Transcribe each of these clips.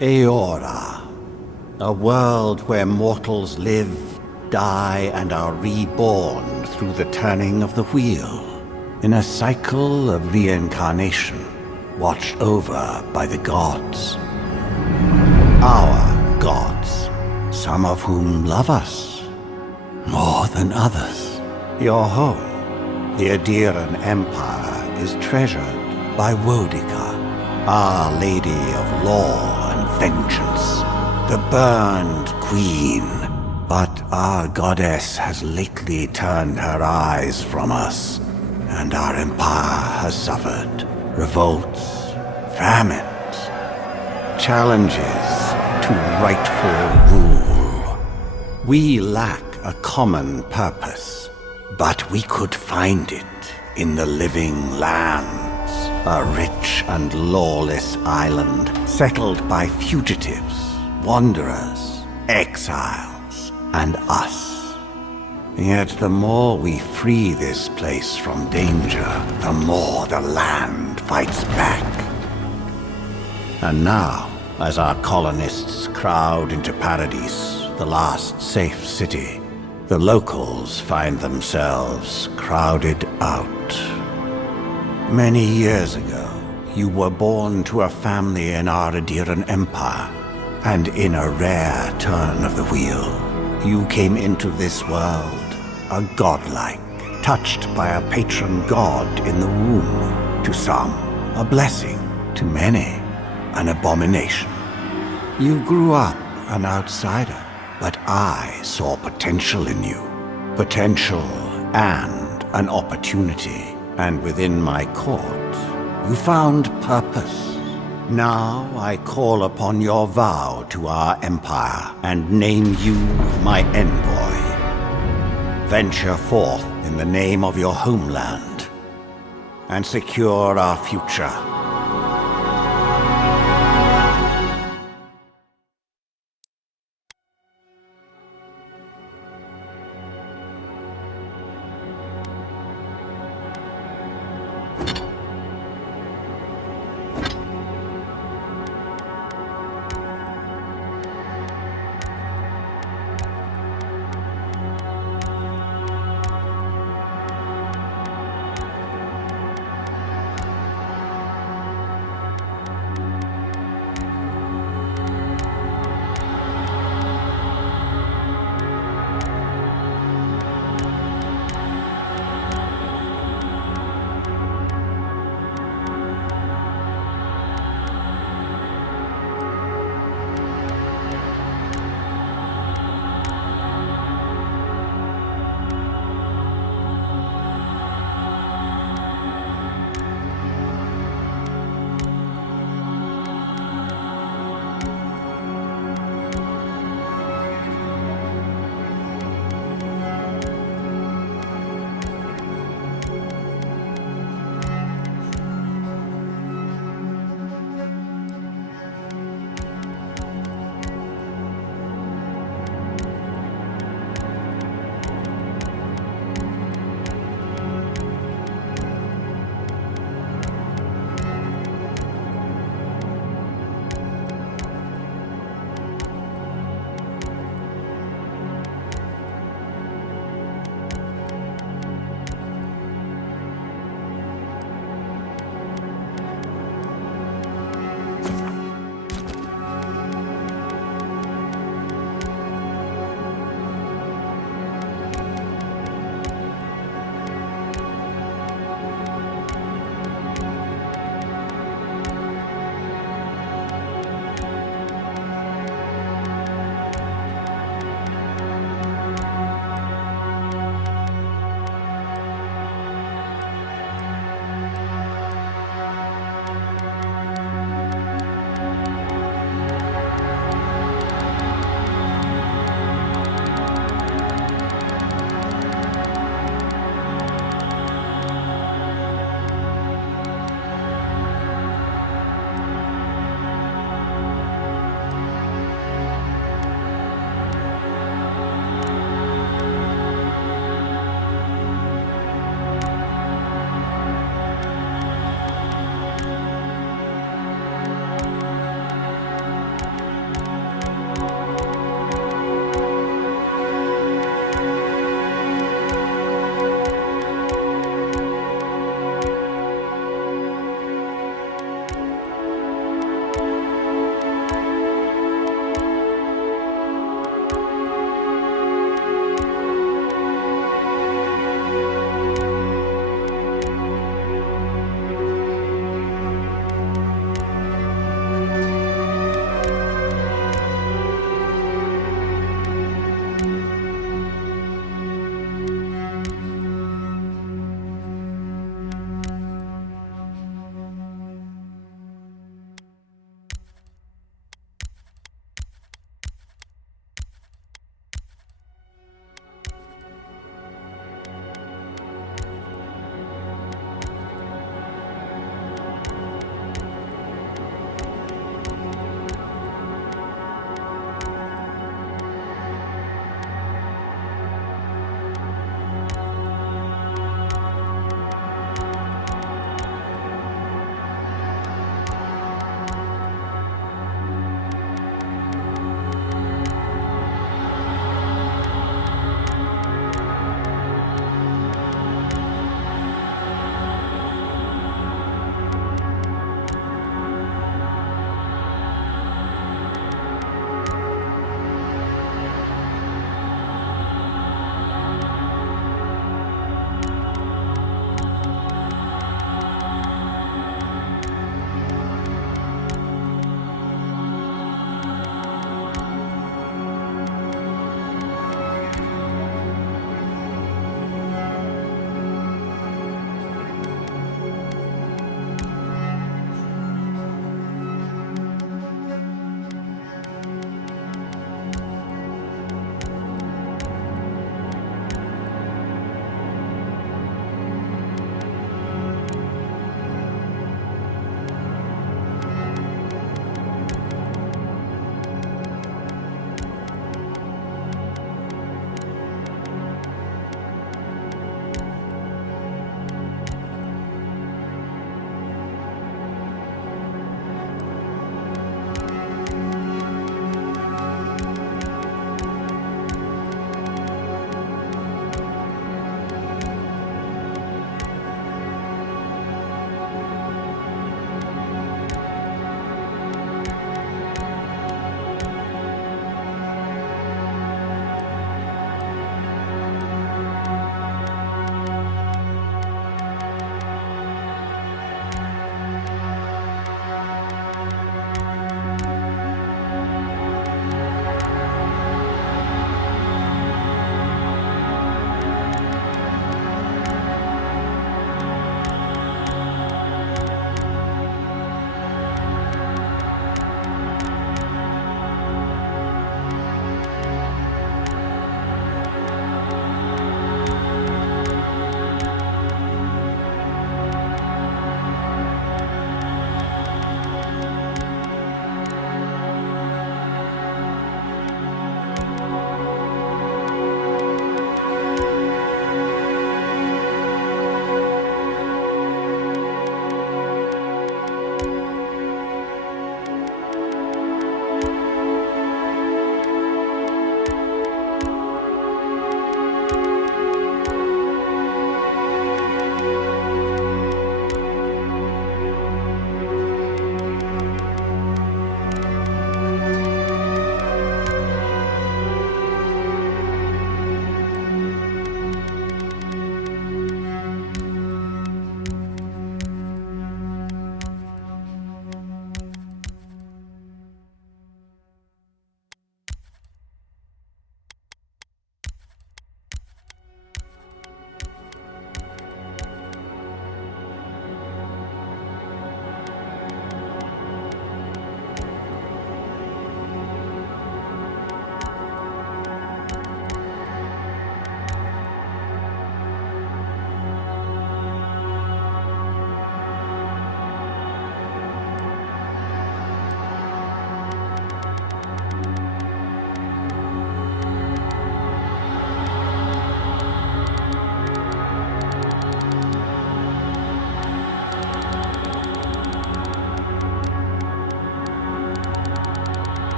Eora, a world where mortals live, die, and are reborn through the turning of the wheel, in a cycle of reincarnation, watched over by the gods. Our gods, some of whom love us more than others. Your home, the Adiran Empire, is treasured by Wodica, Our Lady of Law and Vengeance, the Burned Queen. But our goddess has lately turned her eyes from us, and our empire has suffered revolts, famines, challenges to rightful rule. We lack a common purpose, but we could find it in the living lands, a rich and lawless island settled by fugitives, wanderers, exiles, and us. Yet the more we free this place from danger, the more the land fights back. And now, as our colonists crowd into Paradise, the last safe city, the locals find themselves crowded out. Many years ago, you were born to a family in our Adiran Empire, and in a rare turn of the wheel, you came into this world, a godlike, touched by a patron god in the womb. To some, a blessing. To many, an abomination. You grew up an outsider, but I saw potential in you. Potential and an opportunity. And within my court, you found purpose. Now I call upon your vow to our empire and name you my envoy. Venture forth in the name of your homeland and secure our future.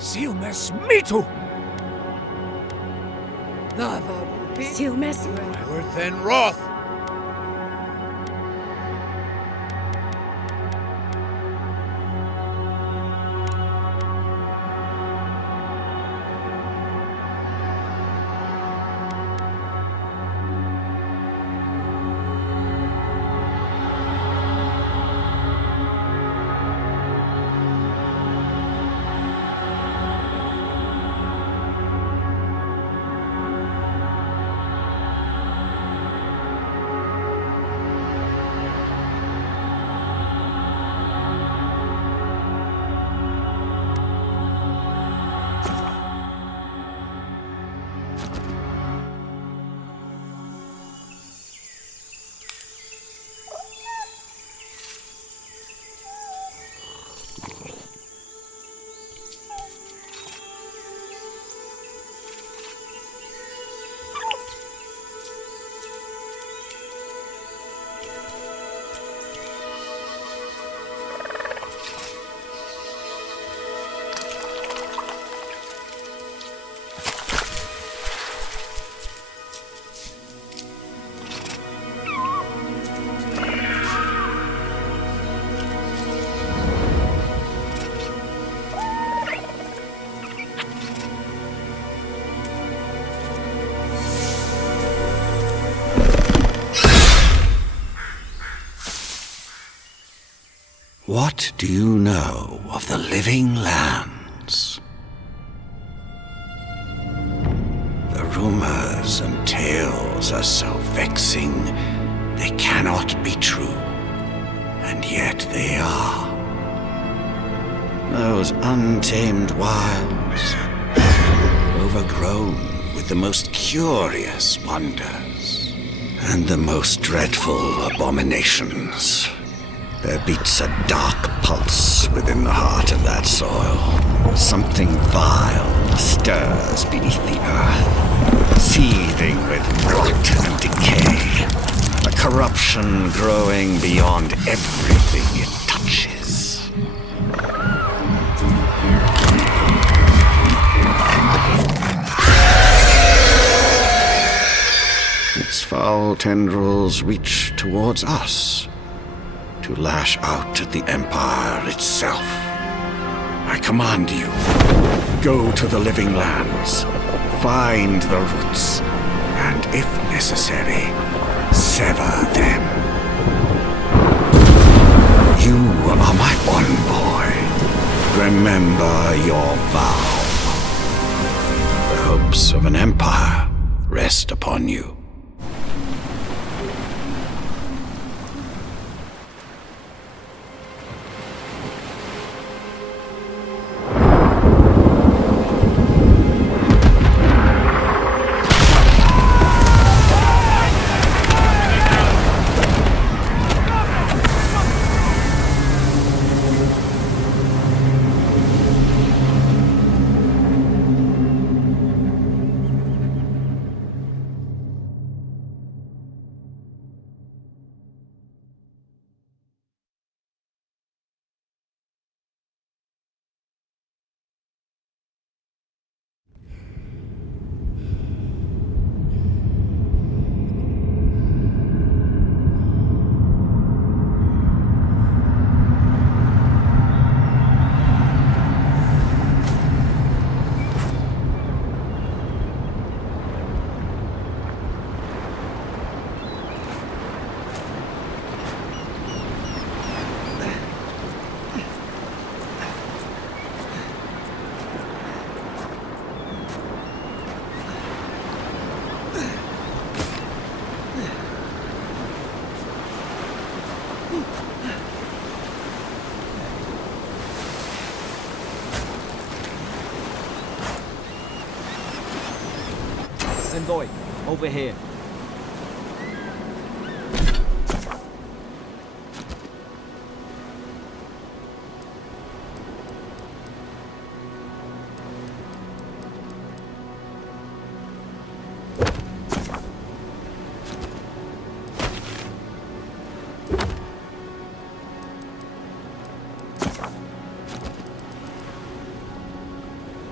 Silmes mitu! Silmes. Worth and wrath! What do you know of the living lands? The rumors and tales are so vexing, they cannot be true, and yet they are. Those untamed wilds, overgrown with the most curious wonders and the most dreadful abominations. There beats a dark pulse within the heart of that soil. Something vile stirs beneath the earth, seething with rot and decay. A corruption growing beyond everything it touches. Its foul tendrils reach towards us, to lash out at the Empire itself. I command you, go to the living lands, find the roots, and if necessary, sever them. You are my envoy. Remember your vow. The hopes of an empire rest upon you. Sendoy, over here.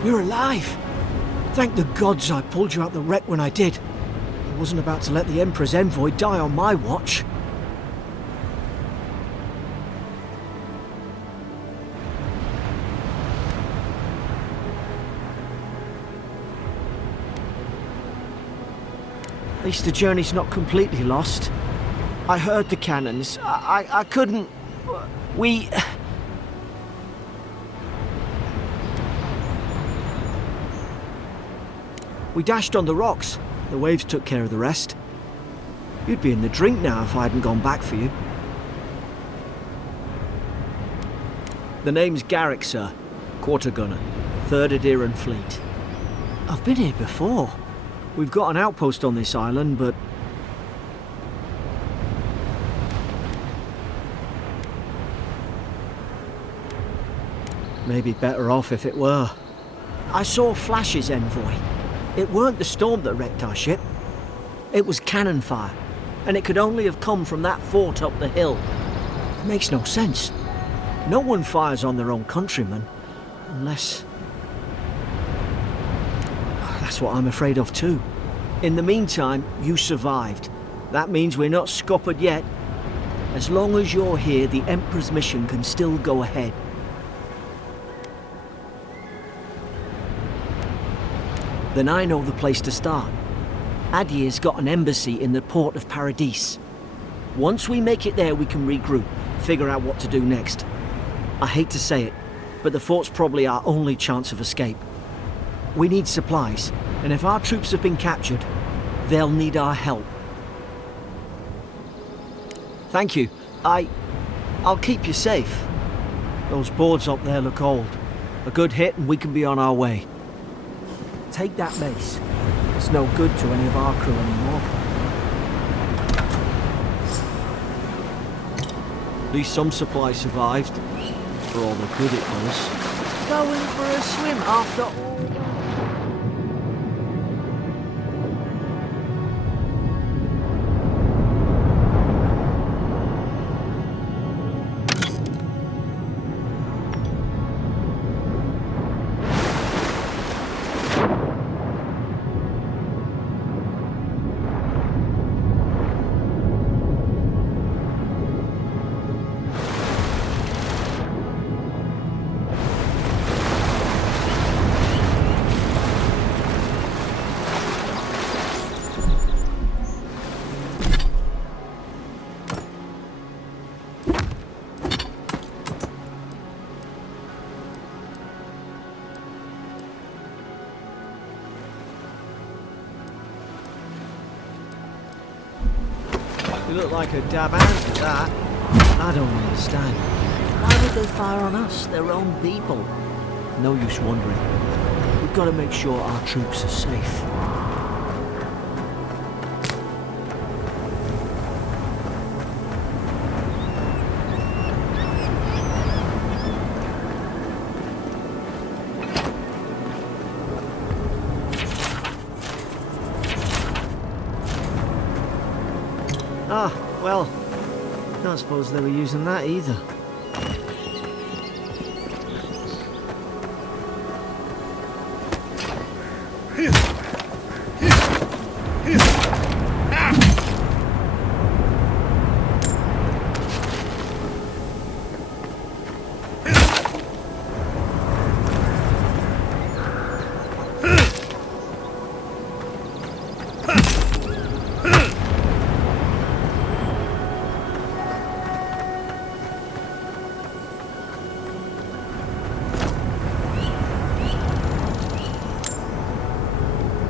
You're alive! Thank the gods I pulled you out the wreck when I did. I wasn't about to let the Emperor's envoy die on my watch. At least the journey's not completely lost. I heard the cannons. I couldn't... We... We dashed on the rocks. The waves took care of the rest. You'd be in the drink now if I hadn't gone back for you. The name's Garrick, sir. Quarter gunner. 3rd Adheran Fleet. I've been here before. We've got an outpost on this island, but... Maybe better off if it were. I saw flashes, envoy. It weren't the storm that wrecked our ship. It was cannon fire, and it could only have come from that fort up the hill. It makes no sense. No one fires on their own countrymen, unless... That's what I'm afraid of too. In the meantime, you survived. That means we're not scuppered yet. As long as you're here, the Emperor's mission can still go ahead. Then I know the place to start. Adir's got an embassy in the port of Paradis. Once we make it there, we can regroup, figure out what to do next. I hate to say it, but the fort's probably our only chance of escape. We need supplies, and if our troops have been captured, they'll need our help. Thank you. I'll keep you safe. Those boards up there look old. A good hit and we can be on our way. Take that mace. It's no good to any of our crew anymore. At least some supplies survived, for all the good it was. Going for a swim after all. You look like a dab out at that. I don't understand. Why would they fire on us, their own people? No use wondering. We've got to make sure our troops are safe. Ah, well, don't suppose they were using that either.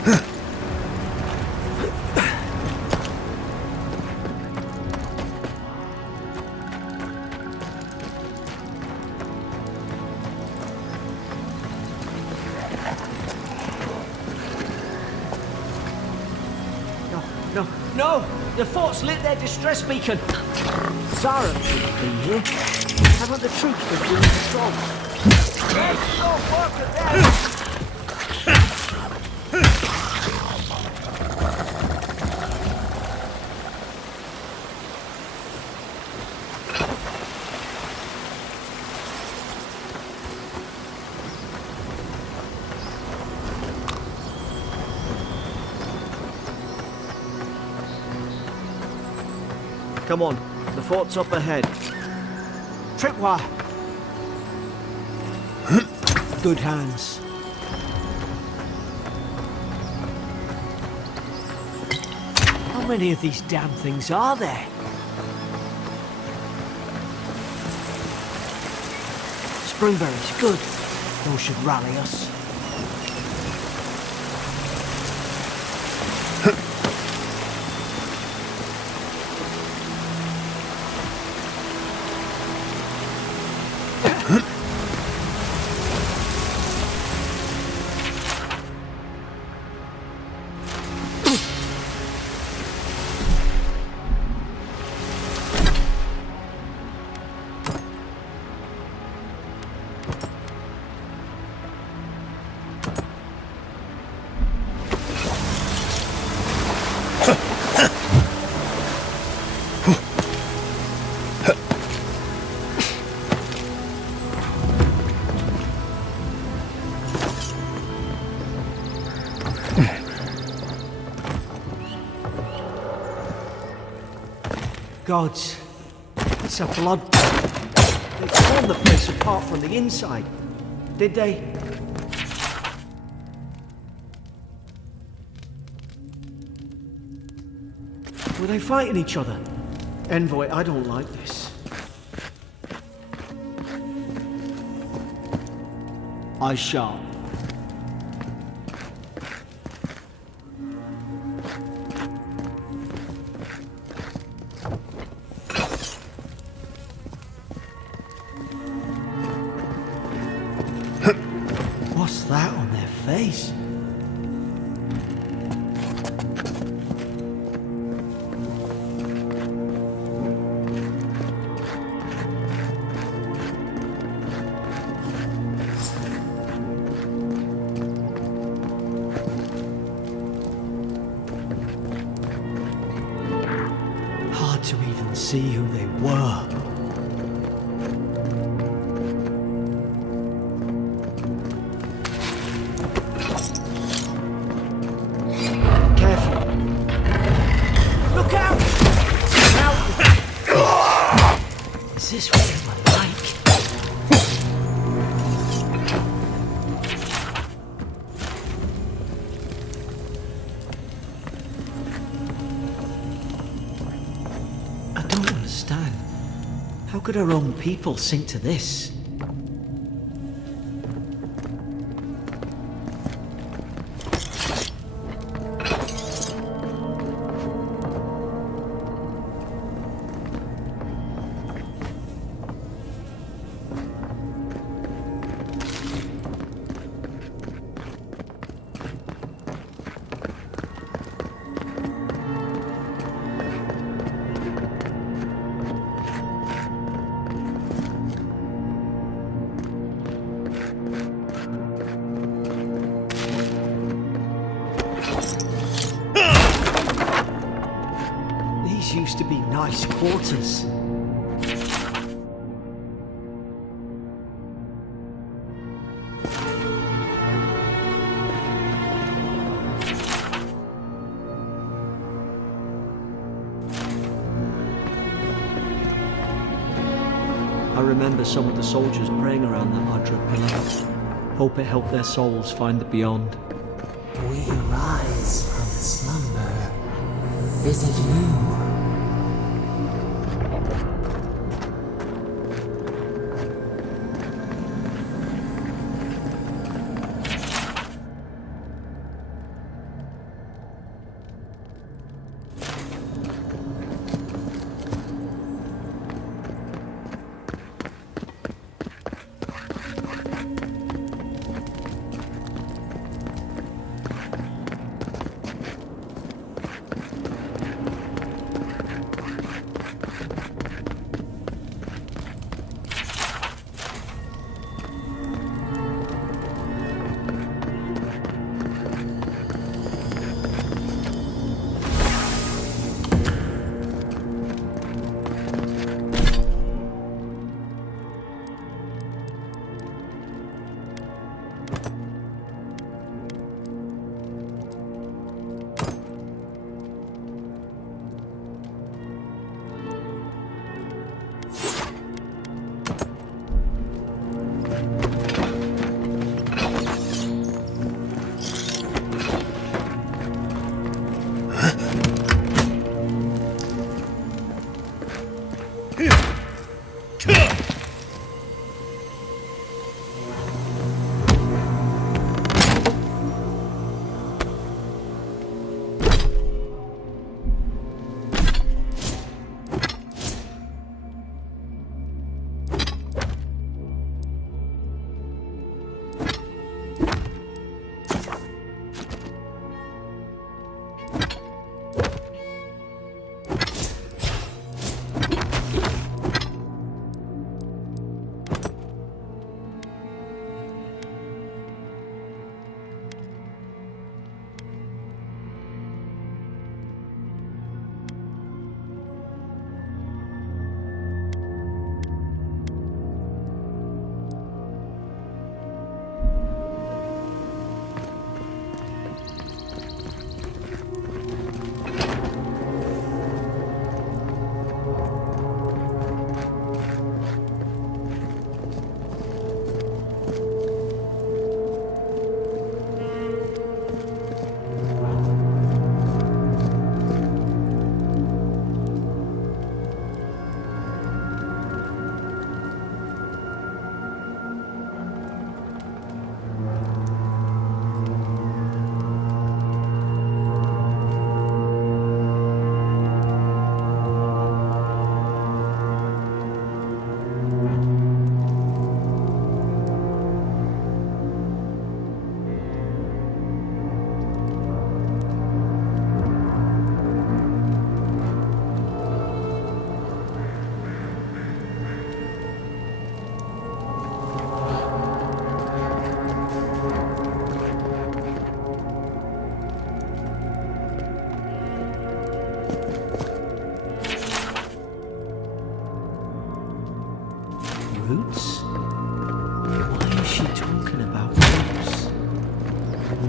No, no! The fort's lit their distress beacon! Zara shouldn't be here. Haven't the troops been doing patrols? Let's go work at them! Come on, the fort's up ahead. Tripwire! Good hands. How many of these damn things are there? Springberries, good. Those should rally us. Gods, it's a blood. They torn the place apart from the inside, did they? Were they fighting each other? Envoy, I don't like this. I shall. What's that on their face? Hard to even see who they were. Is this what they were like? I don't understand. How could our own people sink to this? These used to be nice quarters. I remember some of the soldiers praying around that Adra pillar. Hope it helped their souls find the beyond. We arise from slumber. Is it you?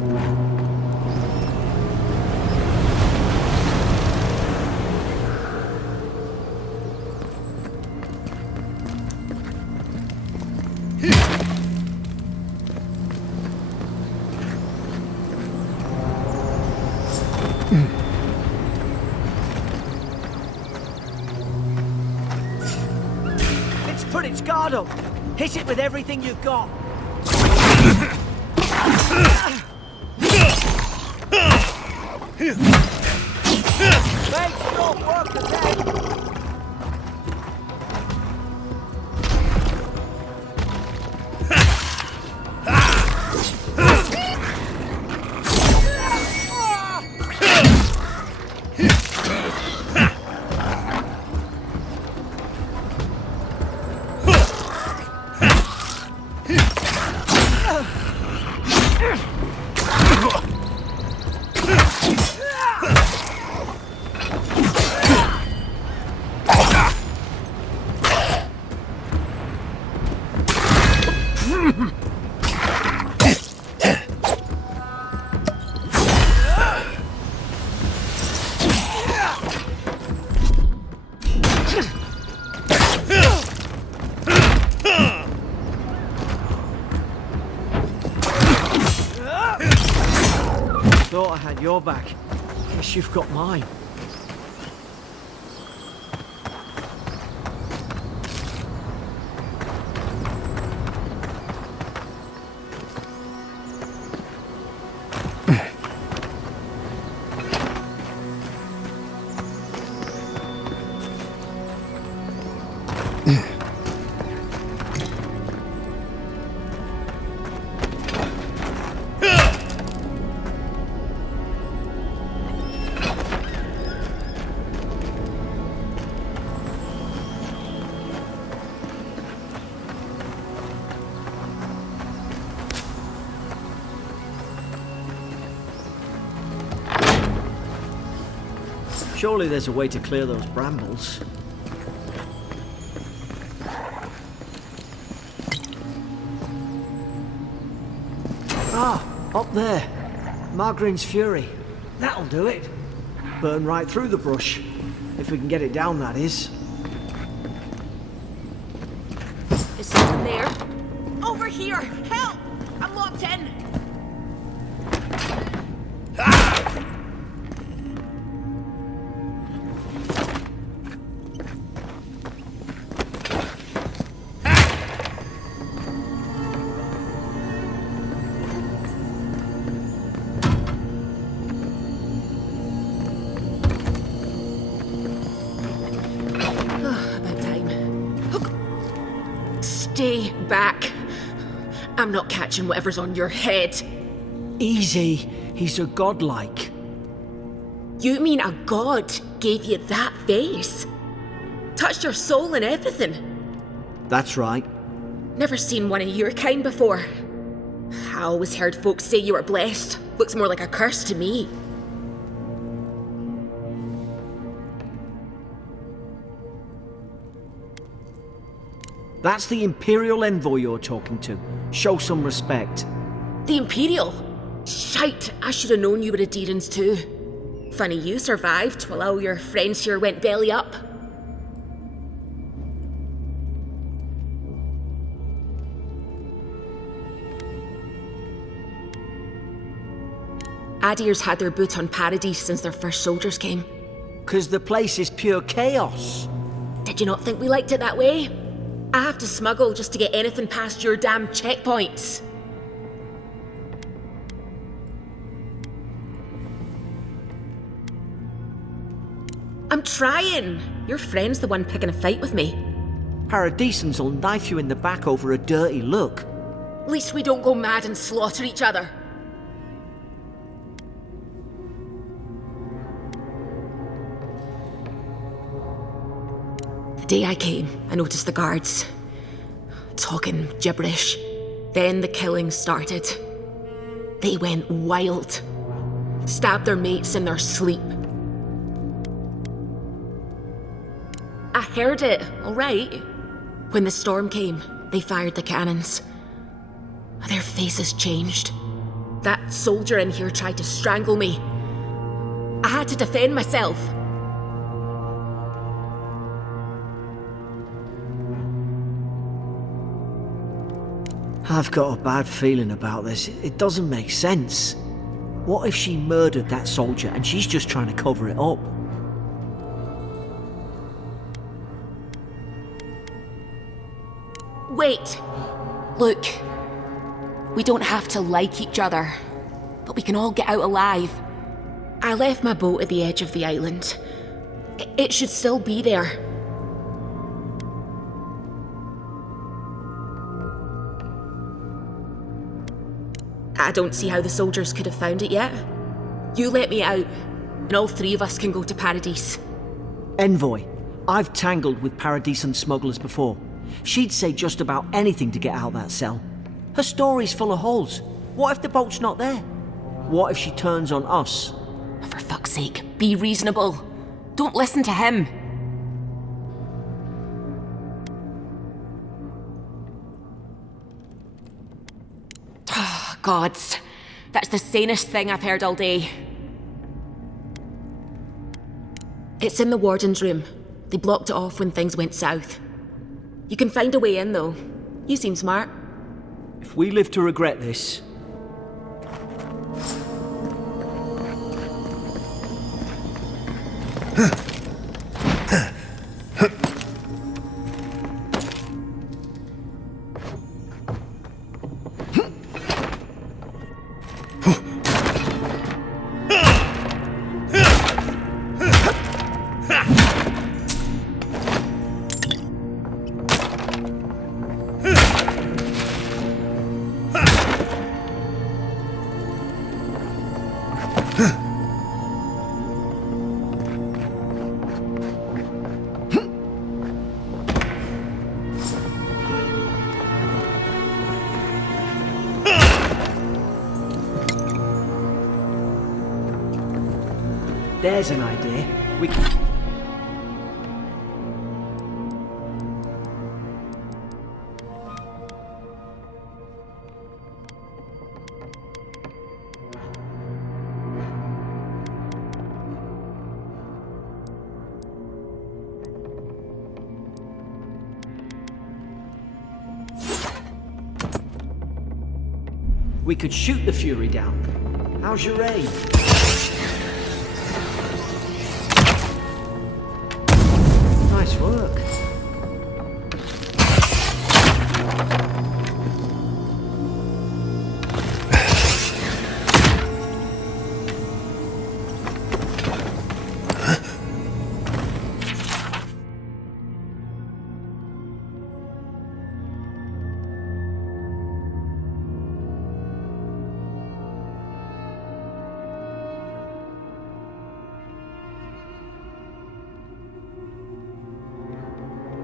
It's put its guard up. Hit it with everything you've got. Make short work of them. Thought I had your back. Guess you've got mine. Surely there's a way to clear those brambles. Ah, up there. Margarine's Fury. That'll do it. Burn right through the brush. If we can get it down, that is. Is someone there? Over here! Help! I'm locked in! Stay back. I'm not catching whatever's on your head. Easy. He's a godlike. You mean a god gave you that face? Touched your soul and everything? That's right. Never seen one of your kind before. I always heard folks say you were blessed. Looks more like a curse to me. That's the Imperial envoy you're talking to. Show some respect. The Imperial? Shite, I should have known you were a Deerans too. Funny you survived while all your friends here went belly up. Adir's had their boot on Paradise since their first soldiers came. 'Cause the place is pure chaos. Did you not think we liked it that way? I have to smuggle just to get anything past your damn checkpoints. I'm trying. Your friend's the one picking a fight with me. Paradisans will knife you in the back over a dirty look. At least we don't go mad and slaughter each other. The day I came, I noticed the guards talking gibberish. Then the killing started. They went wild. Stabbed their mates in their sleep. I heard it, all right. When the storm came, they fired the cannons. Their faces changed. That soldier in here tried to strangle me. I had to defend myself. I've got a bad feeling about this. It doesn't make sense. What if she murdered that soldier and she's just trying to cover it up? Wait. Look. We don't have to like each other, but we can all get out alive. I left my boat at the edge of the island. It should still be there. I don't see how the soldiers could have found it yet. You let me out, and all three of us can go to Paradise. Envoy, I've tangled with Paradisan smugglers before. She'd say just about anything to get out of that cell. Her story's full of holes. What if the boat's not there? What if she turns on us? For fuck's sake, be reasonable. Don't listen to him. Gods, that's the sanest thing I've heard all day. It's in the warden's room. They blocked it off when things went south. You can find a way in, though. You seem smart. If we live to regret this... There's an idea. We can... We could shoot the Fury down. How's your aim? Nice work.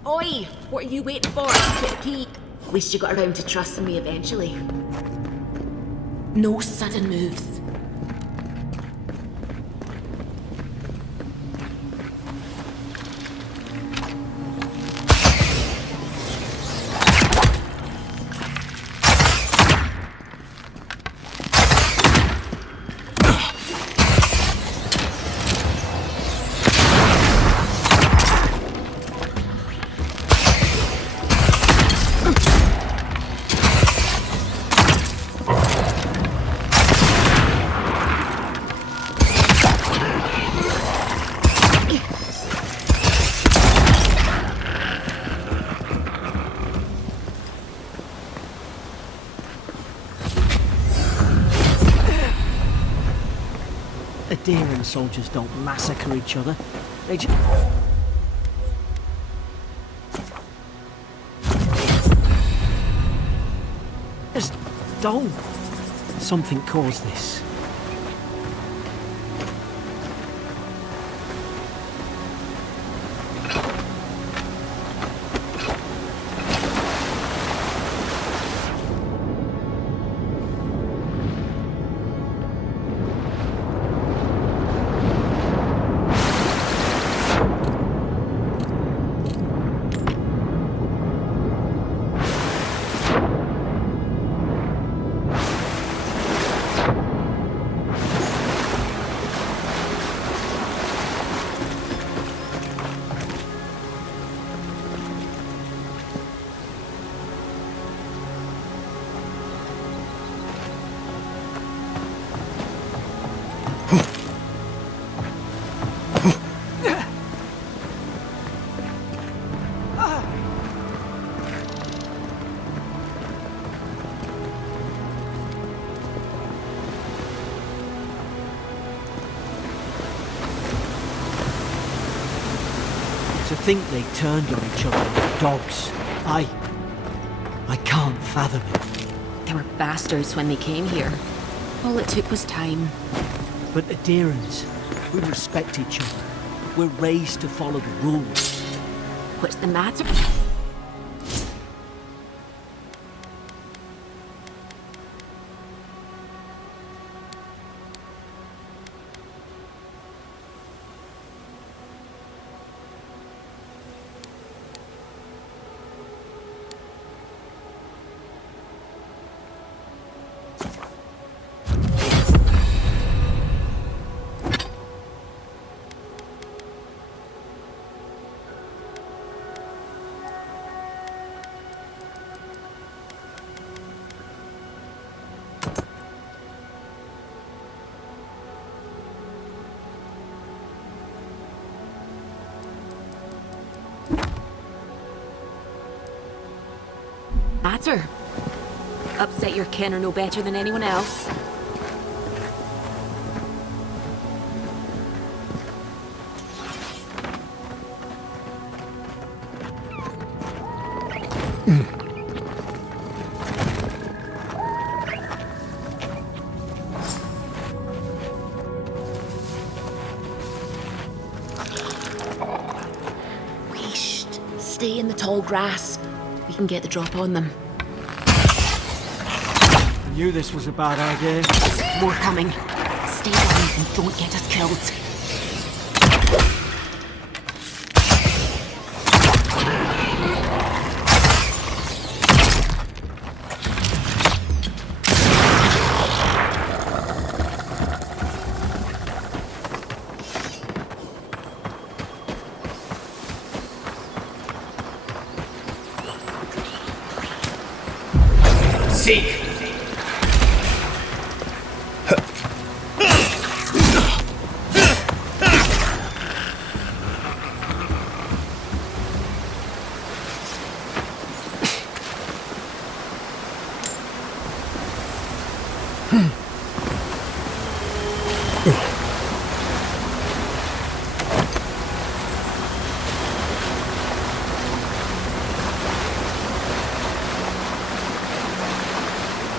Oi! What are you waiting for? Get the key. At least you got around to trusting me eventually. No sudden moves. Adherent soldiers don't massacre each other. They just... don't. Something caused this. To think they turned on each other like dogs. I can't fathom it. They were bastards when they came here. All it took was time. But adherents, we respect each other. We're raised to follow the rules. What's the matter? Matter? Upset your kin are no better than anyone else. Stay in the tall grass. We can get the drop on them. I knew this was a bad idea. More coming. Stay down and don't get us killed. Seek!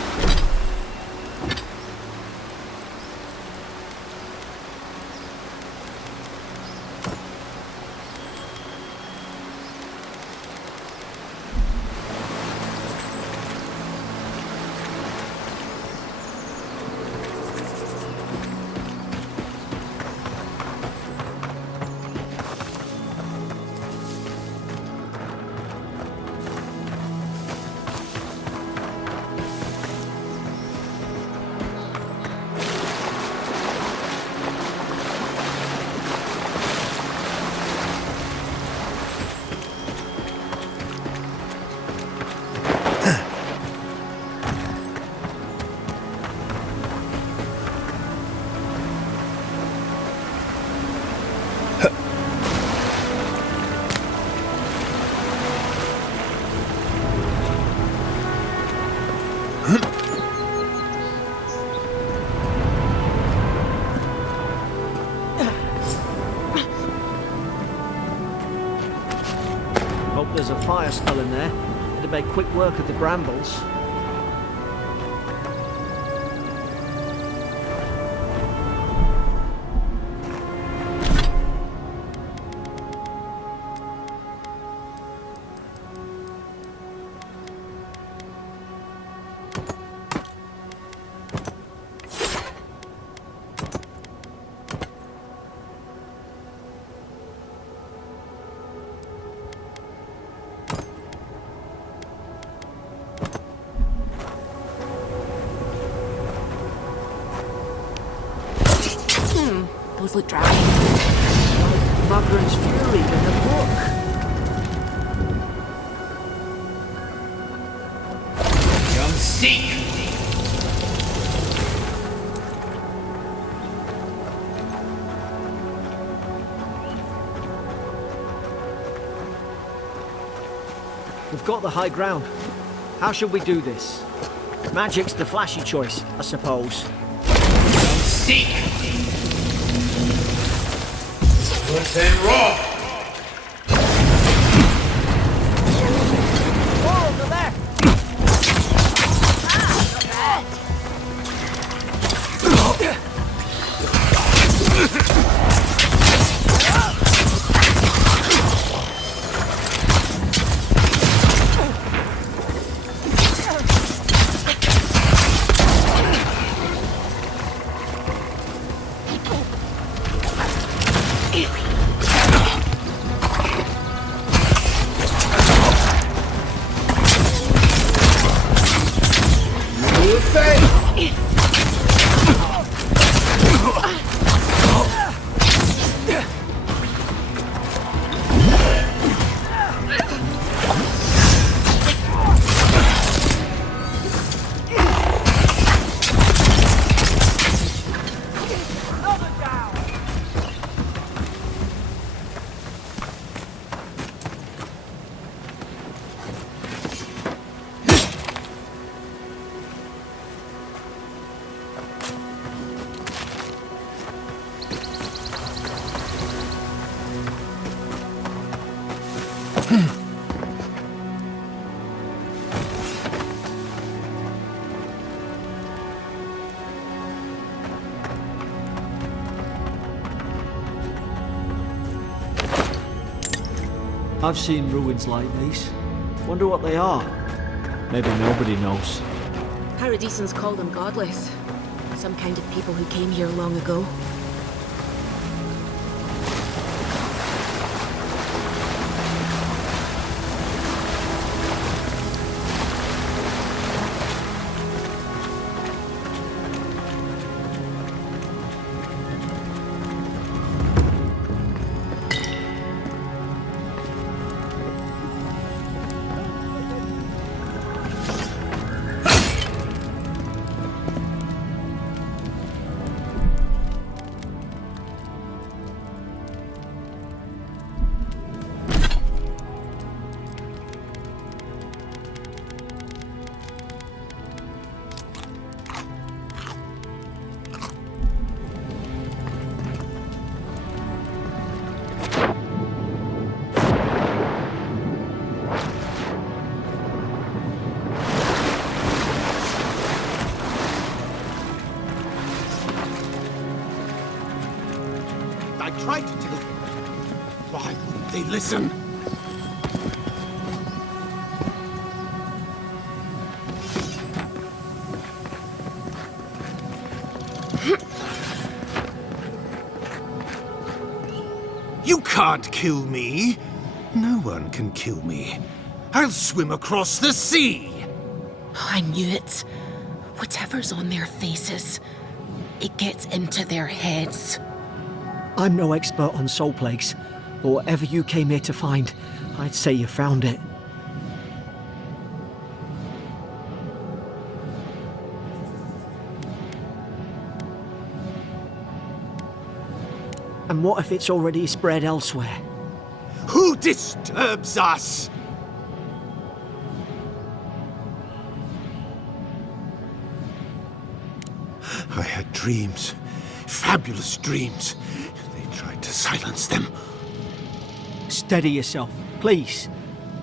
There's a fire spell in there. It'd make quick work of the brambles. Those look dry. Magran's Fury in the book. Come seek! We've got the high ground. How should we do this? Magic's the flashy choice, I suppose. Come seek! Swords and wrath! More on the left! I've seen ruins like these. Wonder what they are. Maybe nobody knows. Paradisans call them godless. Some kind of people who came here long ago. I tried to tell them. Why wouldn't they listen? You can't kill me. No one can kill me. I'll swim across the sea. I knew it. Whatever's on their faces, it gets into their heads. I'm no expert on soul plagues, but whatever you came here to find, I'd say you found it. And what if it's already spread elsewhere? Who disturbs us? I had dreams, fabulous dreams. They tried to silence them. Steady yourself, please.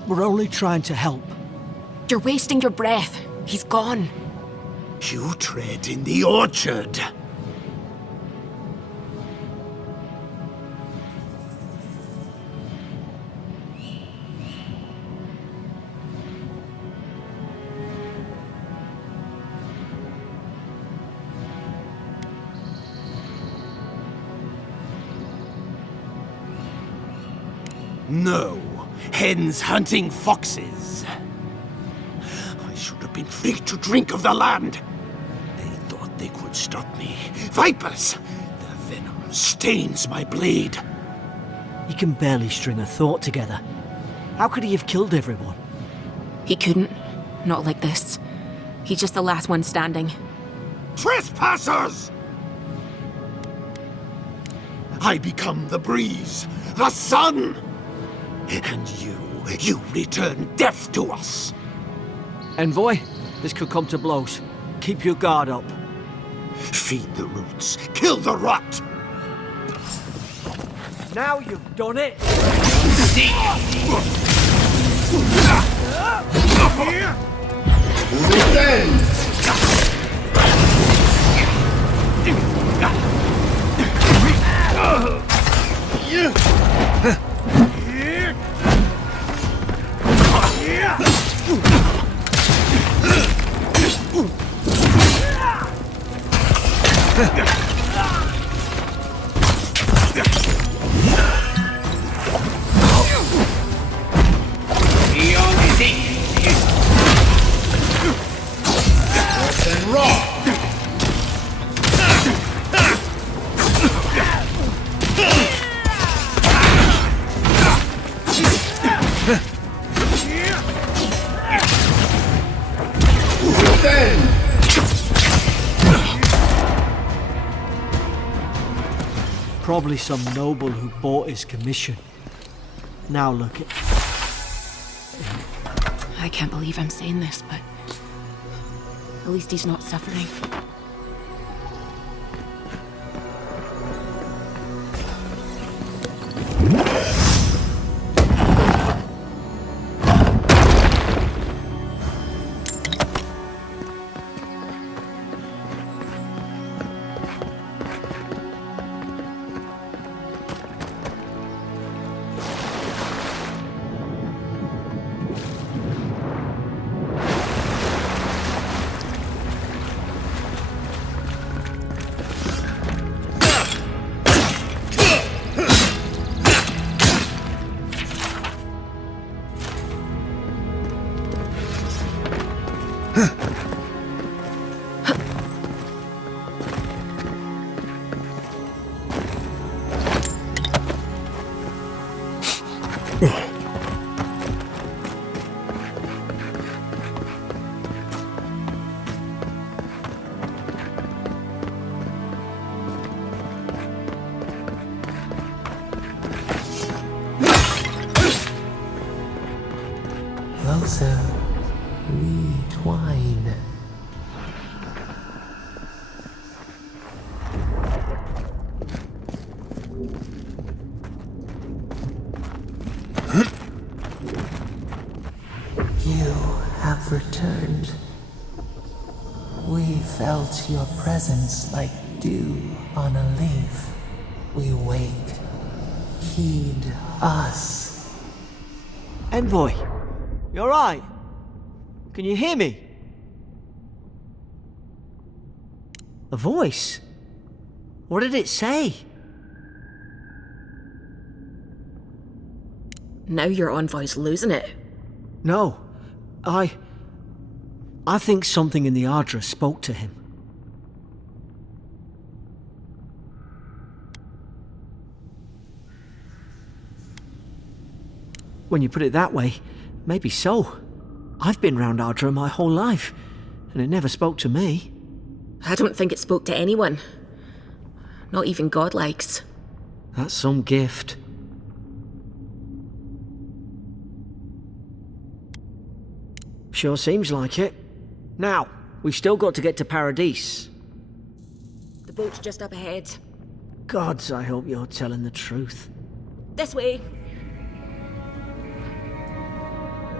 We're only trying to help. You're wasting your breath. He's gone. You tread in the orchard. No, hens hunting foxes. I should have been free to drink of the land. They thought they could stop me. Vipers! Their venom stains my blade. He can barely string a thought together. How could he have killed everyone? He couldn't. Not like this. He's just the last one standing. Trespassers! I become the breeze, the sun! And you return death to us! Envoy, this could come to blows. Keep your guard up. Feed the roots, kill the rot! Now you've done it! Probably some noble who bought his commission. Now look at... I can't believe I'm saying this, but at least he's not suffering. Closer, we twine. You have returned. We felt your presence like dew on a leaf. We wake. Heed us. Envoy, you alright? Can you hear me? A voice? What did it say? Now your envoy's losing it. No, I think something in the Ardra spoke to him. When you put it that way, maybe so. I've been round Ardra my whole life, and it never spoke to me. I don't think it spoke to anyone. Not even godlikes. That's some gift. Sure seems like it. Now, we've still got to get to Paradise. The boat's just up ahead. Gods, I hope you're telling the truth. This way.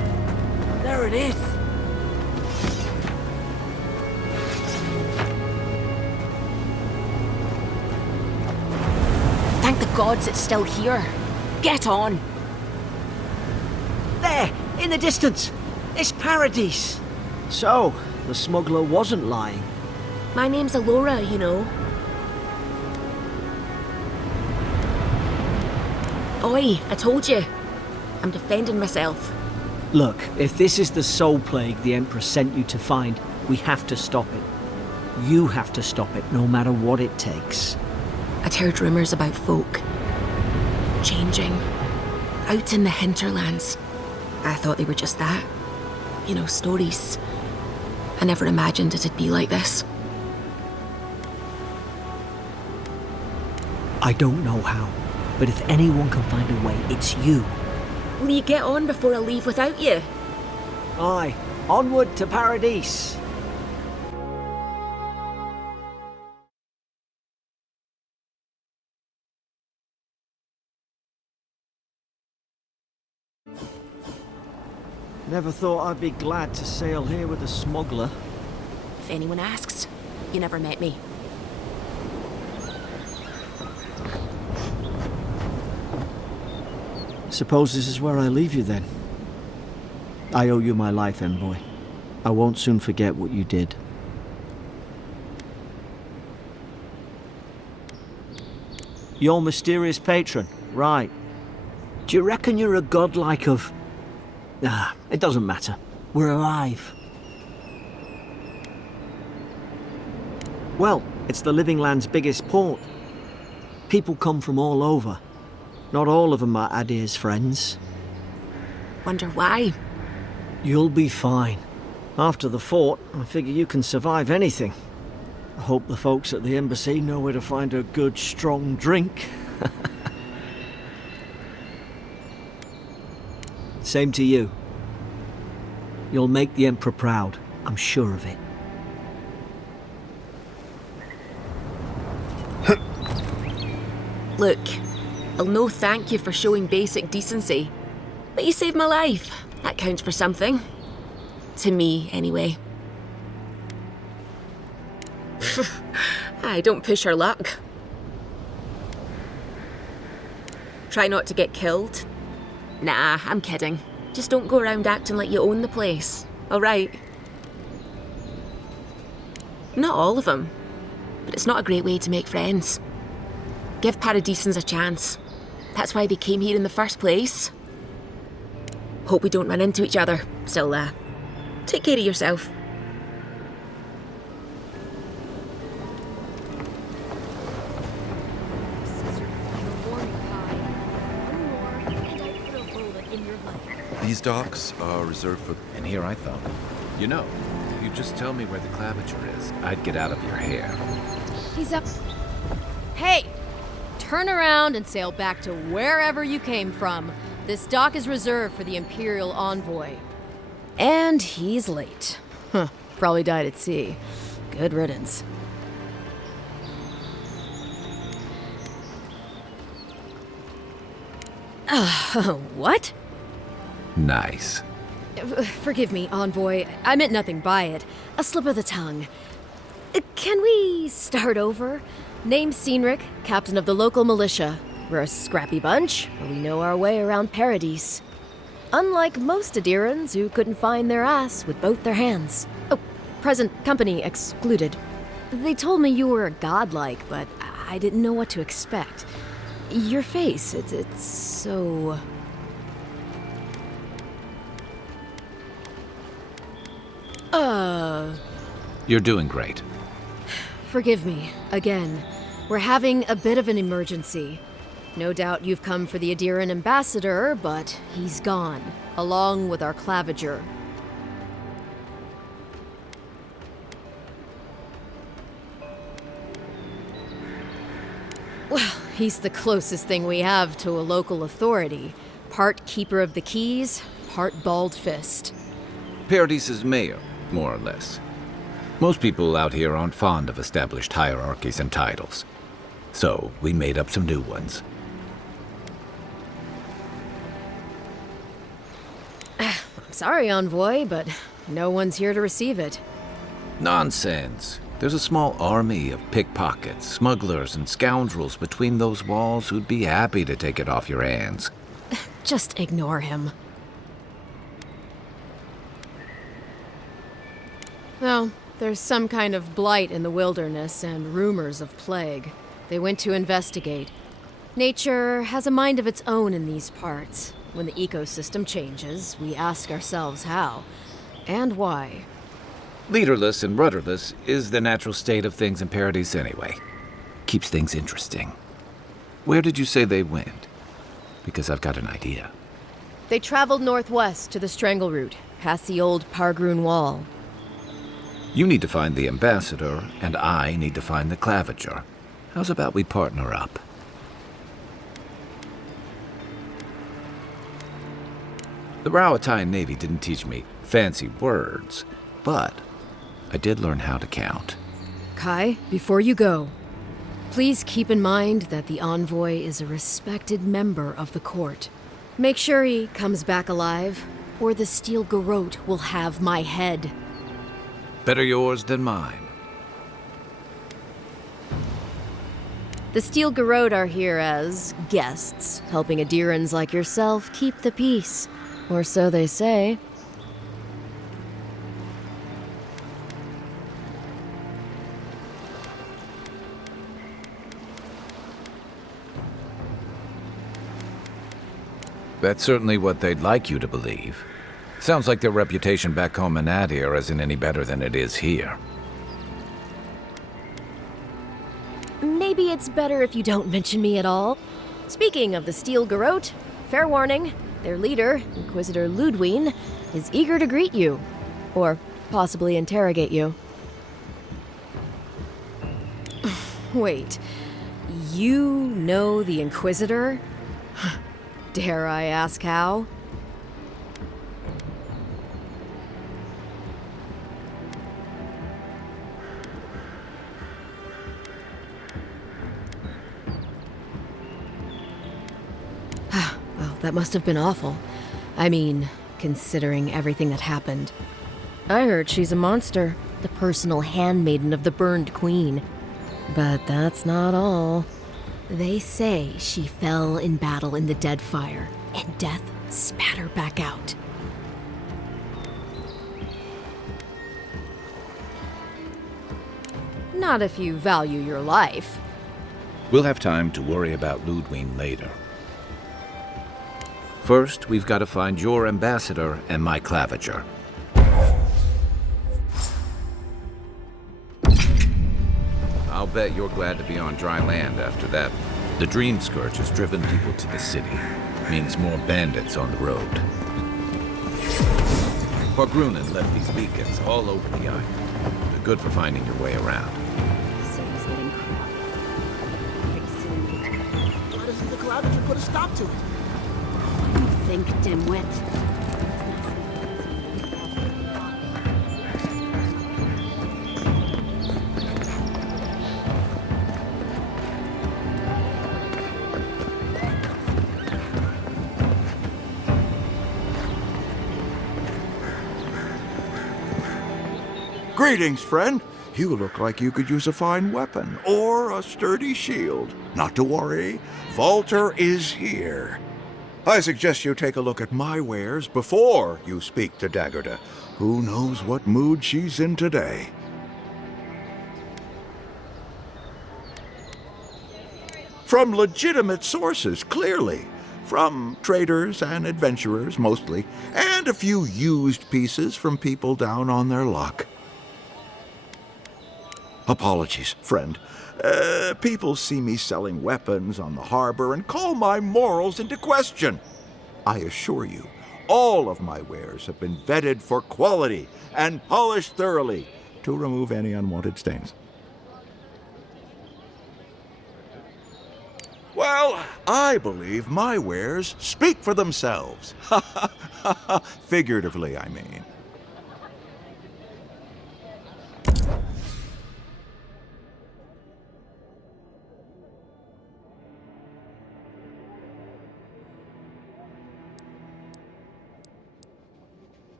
There it is! Thank the gods it's still here. Get on. There! In the distance! It's Paradise! So, the smuggler wasn't lying. My name's Alora, you know. Oi, I told you. I'm defending myself. Look, if this is the soul plague the Emperor sent you to find, we have to stop it. You have to stop it, no matter what it takes. I'd heard rumours about folk changing out in the hinterlands. I thought they were just that. You know, stories. I never imagined it'd be like this. I don't know how, but if anyone can find a way, it's you. Will you get on before I leave without you? Aye, onward to Paradise. Never thought I'd be glad to sail here with a smuggler. If anyone asks, you never met me. Suppose this is where I leave you then. I owe you my life, envoy. I won't soon forget what you did. Your mysterious patron, right. Do you reckon you're a godlike of... it doesn't matter. We're alive. Well, it's the Living Land's biggest port. People come from all over. Not all of them are Adir's friends. Wonder why? You'll be fine. After the fort, I figure you can survive anything. I hope the folks at the embassy know where to find a good, strong drink. Same to you. You'll make the Emperor proud, I'm sure of it. Look, I'll no thank you for showing basic decency. But you saved my life. That counts for something. To me, anyway. Aye, don't push our luck. Try not to get killed. Nah, I'm kidding. Just don't go around acting like you own the place, alright? Not all of them, but it's not a great way to make friends. Give Paradisans a chance. That's why they came here in the first place. Hope we don't run into each other. Still, take care of yourself. These docks are reserved for... And here I thought, you know, if you just tell me where the claviger is, I'd get out of your hair. He's up. Hey! Turn around and sail back to wherever you came from. This dock is reserved for the Imperial Envoy. And he's late. Huh, probably died at sea. Good riddance. What? Nice. Forgive me, Envoy. I meant nothing by it. A slip of the tongue. Can we start over? Name's Cynric, captain of the local militia. We're a scrappy bunch, but we know our way around Paradise. Unlike most Adirans who couldn't find their ass with both their hands. Oh, present company excluded. They told me you were godlike, but I didn't know what to expect. Your face, it's so... You're doing great. Forgive me, again. We're having a bit of an emergency. No doubt you've come for the Adiran ambassador, but he's gone, along with our claviger. Well, he's the closest thing we have to a local authority. Part keeper of the keys, part bald fist. Paradise's mayor, more or less. Most people out here aren't fond of established hierarchies and titles. So, we made up some new ones. Sorry, Envoy, but no one's here to receive it. Nonsense. There's a small army of pickpockets, smugglers, and scoundrels between those walls who'd be happy to take it off your hands. Just ignore him. Well, there's some kind of blight in the wilderness and rumors of plague. They went to investigate. Nature has a mind of its own in these parts. When the ecosystem changes, we ask ourselves how and why. Leaderless and rudderless is the natural state of things in Paradise anyway. Keeps things interesting. Where did you say they went? Because I've got an idea. They traveled northwest to the Strangle Route, past the old Pargroon Wall. You need to find the ambassador, and I need to find the claviger. How's about we partner up? The Rowatine Navy didn't teach me fancy words, but I did learn how to count. Kai, before you go, please keep in mind that the Envoy is a respected member of the court. Make sure he comes back alive, or the Steel Garrote will have my head. Better yours than mine. The Steel Garrote are here as guests, helping Adirans like yourself keep the peace. Or so they say. That's certainly what they'd like you to believe. Sounds like their reputation back home in Adir isn't any better than it is here. Maybe it's better if you don't mention me at all. Speaking of the Steel Garrote, fair warning, their leader, Inquisitor Ludwine, is eager to greet you. Or possibly interrogate you. Wait, you know the Inquisitor? Dare I ask how? Well, that must have been awful. I mean, considering everything that happened. I heard she's a monster, the personal handmaiden of the Burned Queen. But that's not all. They say she fell in battle in the Deadfire, and death spat her back out. Not if you value your life. We'll have time to worry about Ludwine later. First, we've got to find your ambassador and my claviger. I'll bet you're glad to be on dry land after that. The Dream Scourge has driven people to the city. Means more bandits on the road. Pargrunen left these beacons all over the island. They're good for finding your way around. The city's getting crowded. Why doesn't the Claviger put a stop to it? Think, dimwit. Greetings, friend. You look like you could use a fine weapon or a sturdy shield. Not to worry, Volter is here. I suggest you take a look at my wares before you speak to Daggerda. Who knows what mood she's in today? From legitimate sources, clearly. From traders and adventurers, mostly, and a few used pieces from people down on their luck. Apologies, friend. People see me selling weapons on the harbor and call my morals into question. I assure you, all of my wares have been vetted for quality and polished thoroughly to remove any unwanted stains. Well, I believe my wares speak for themselves. Figuratively, I mean.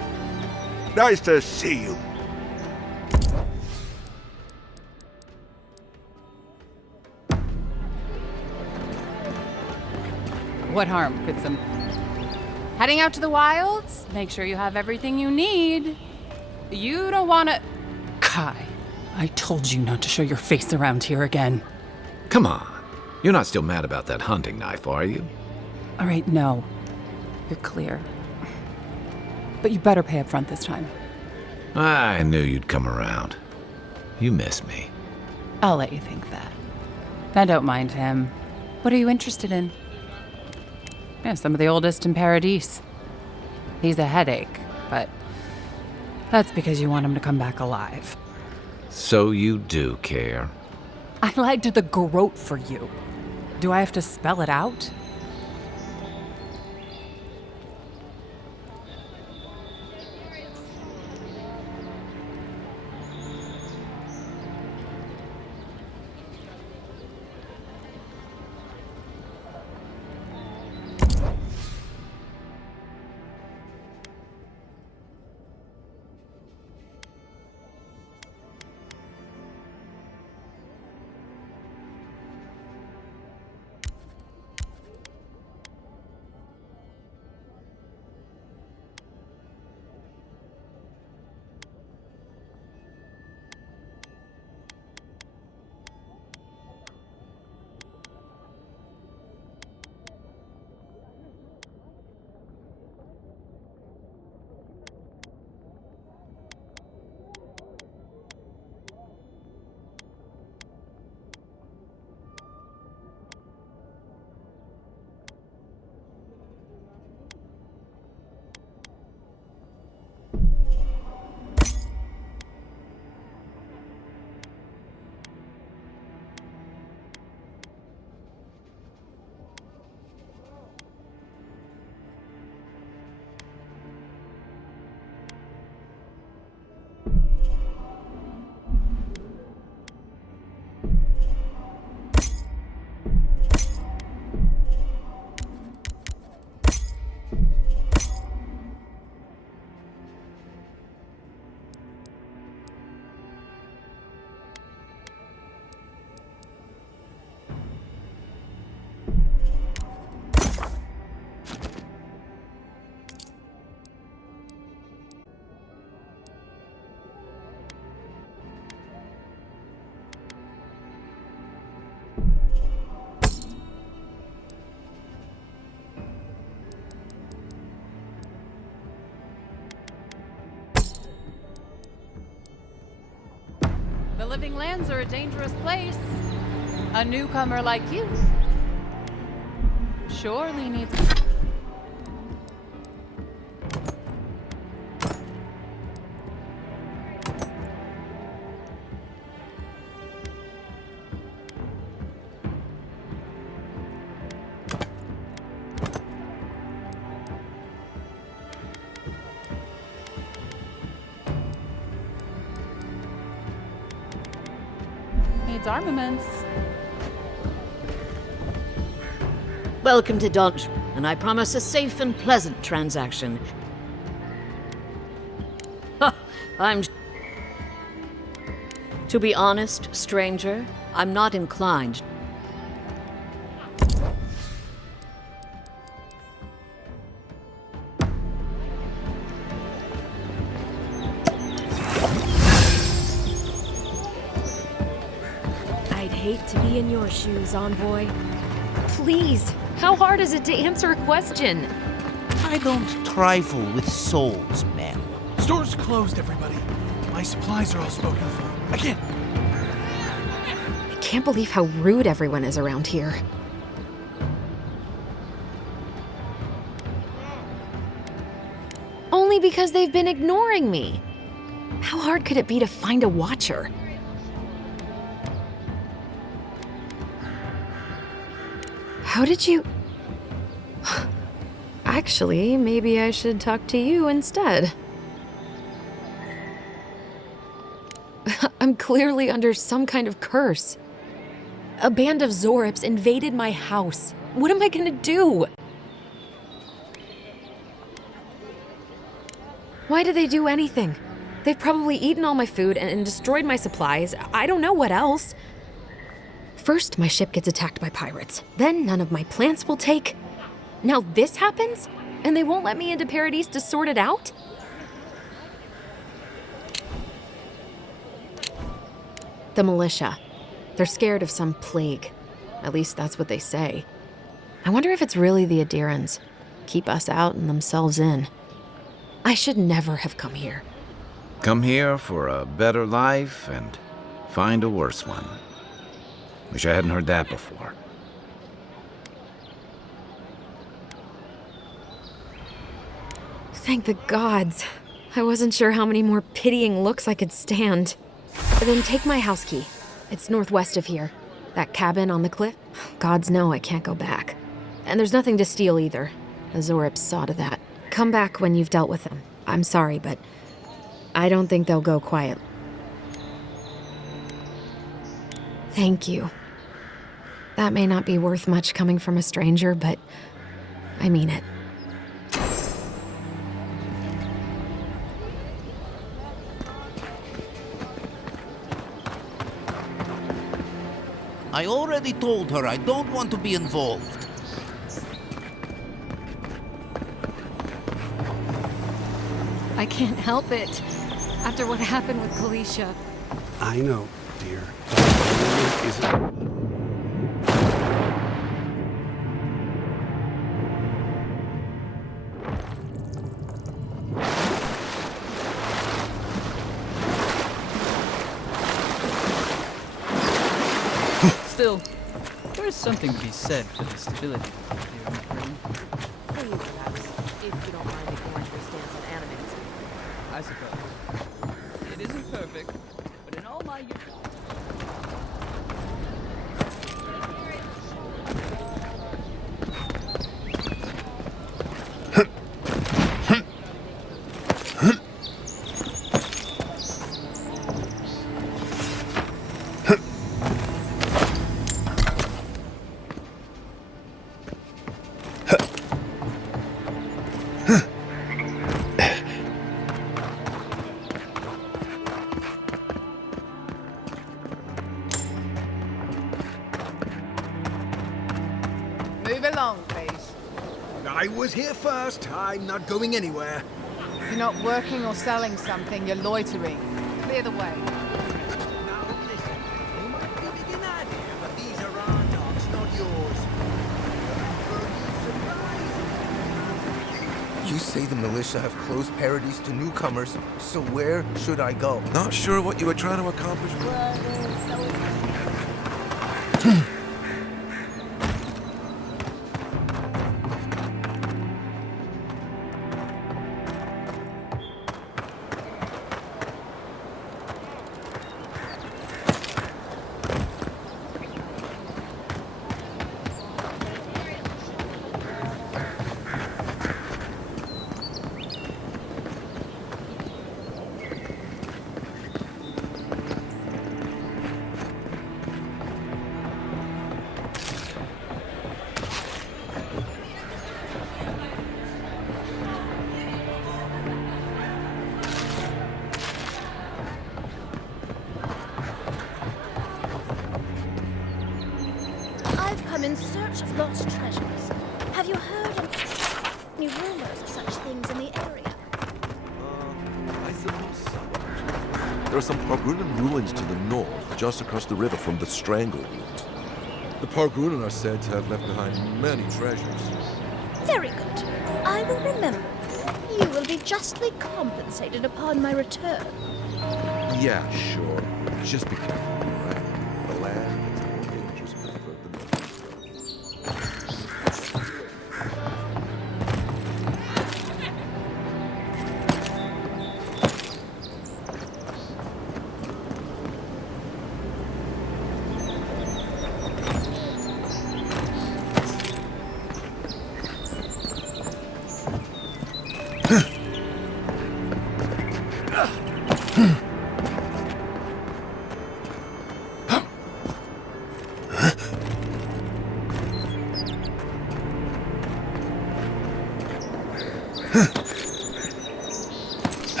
Nice to see you. What harm could some... Heading out to the wilds? Make sure you have everything you need. You don't want to... Kai, I told you not to show your face around here again. Come on. You're not still mad about that hunting knife, are you? All right, no. You're clear. But you better pay up front this time. I knew you'd come around. You miss me. I'll let you think that. I don't mind him. What are you interested in? Yeah, some of the oldest in Paradise. He's a headache, but that's because you want him to come back alive. So you do care. I lied to the garrote for you. Do I have to spell it out? The living lands are a dangerous place. A newcomer like you surely needs... needs armaments. Welcome to Dodge, and I promise a safe and pleasant transaction. To be honest, stranger, I'm not inclined. I'd hate to be in your shoes, Envoy. Please, how hard is it to answer a question? I don't trifle with souls, ma'am. Store's closed, everybody. My supplies are all spoken for. I can't. I can't believe how rude everyone is around here. Only because they've been ignoring me. How hard could it be to find a watcher? How did you... Actually, maybe I should talk to you instead. I'm clearly under some kind of curse. A band of Zorips invaded my house. What am I gonna do? Why Why did they do anything? They've probably eaten all my food and destroyed my supplies. I don't know what else. First, my ship gets attacked by pirates. Then none of my plants will take. Now this happens? And they won't let me into Paradise to sort it out? The militia. They're scared of some plague. At least that's what they say. I wonder if it's really the Adirans. Keep us out and themselves in. I should never have come here. Come here for a better life and find a worse one. Wish I hadn't heard that before. Thank the gods. I wasn't sure how many more pitying looks I could stand. Then take my house key. It's northwest of here. That cabin on the cliff? Gods know I can't go back. And there's nothing to steal either. The Zorips saw to that. Come back when you've dealt with them. I'm sorry, but I don't think they'll go quiet. Thank you. That may not be worth much coming from a stranger, but I mean it. I already told her I don't want to be involved. I can't help it. After what happened with Kalisha. I know, dear. But is it... Still, there is something to be said for the stability here in the room. Please, perhaps, if you don't mind ignoring your stance on animals. I suppose. It isn't perfect, but in all my youth... Move along, please. I was here first. I'm not going anywhere. You're not working or selling something, you're loitering. Clear the way. Now listen, you might be big in idea, but these are our dogs, not yours. You say the militia have closed Paradise to newcomers, so where should I go? Not sure what you were trying to accomplish. I've come in search of lost treasures. Have you heard of any rumors of such things in the area? I suppose so. There are some Pargunan ruins to the north, just across the river from the Strangleroot. The Pargunan are said to have left behind many treasures. Very good. I will remember. You will be justly compensated upon my return. Yeah, sure. Just be careful, all right? The land is more dangerous with further north.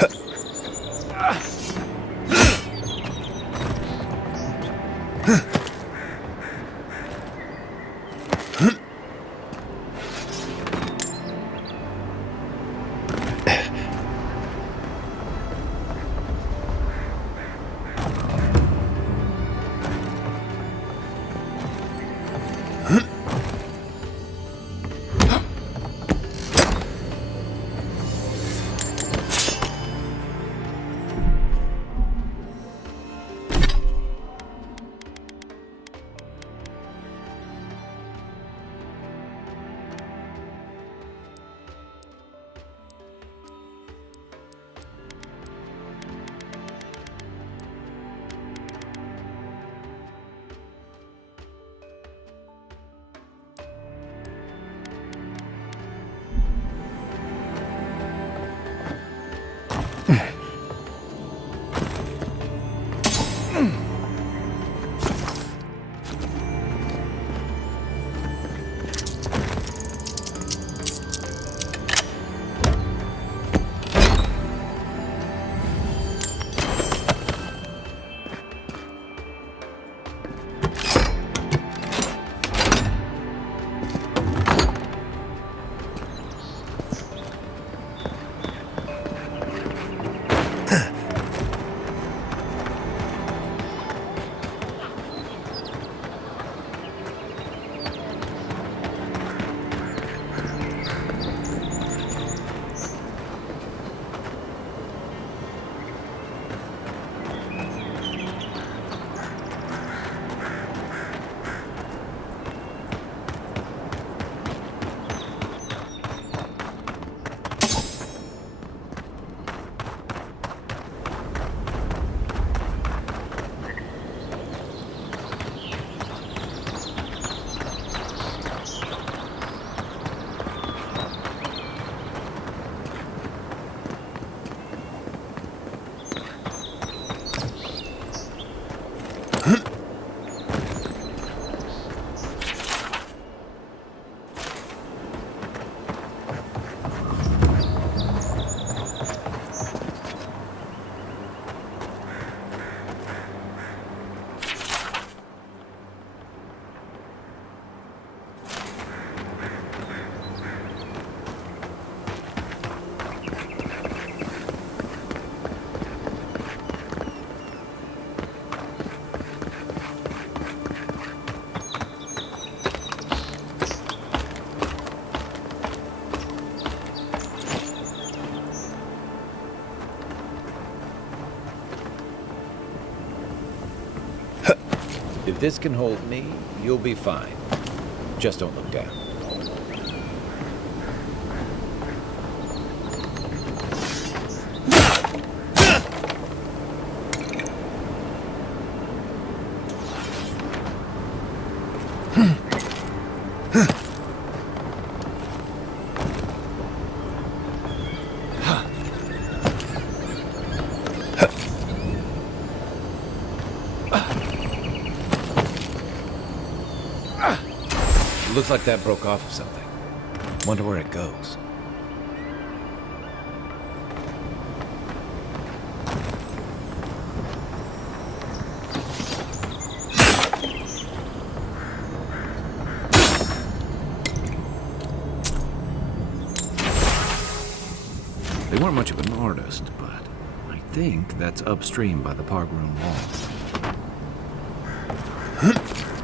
If this can hold me, you'll be fine. Just don't look down. Looks like that broke off of something. Wonder where it goes. They weren't much of an artist, but I think that's upstream by the Pargroon Wall.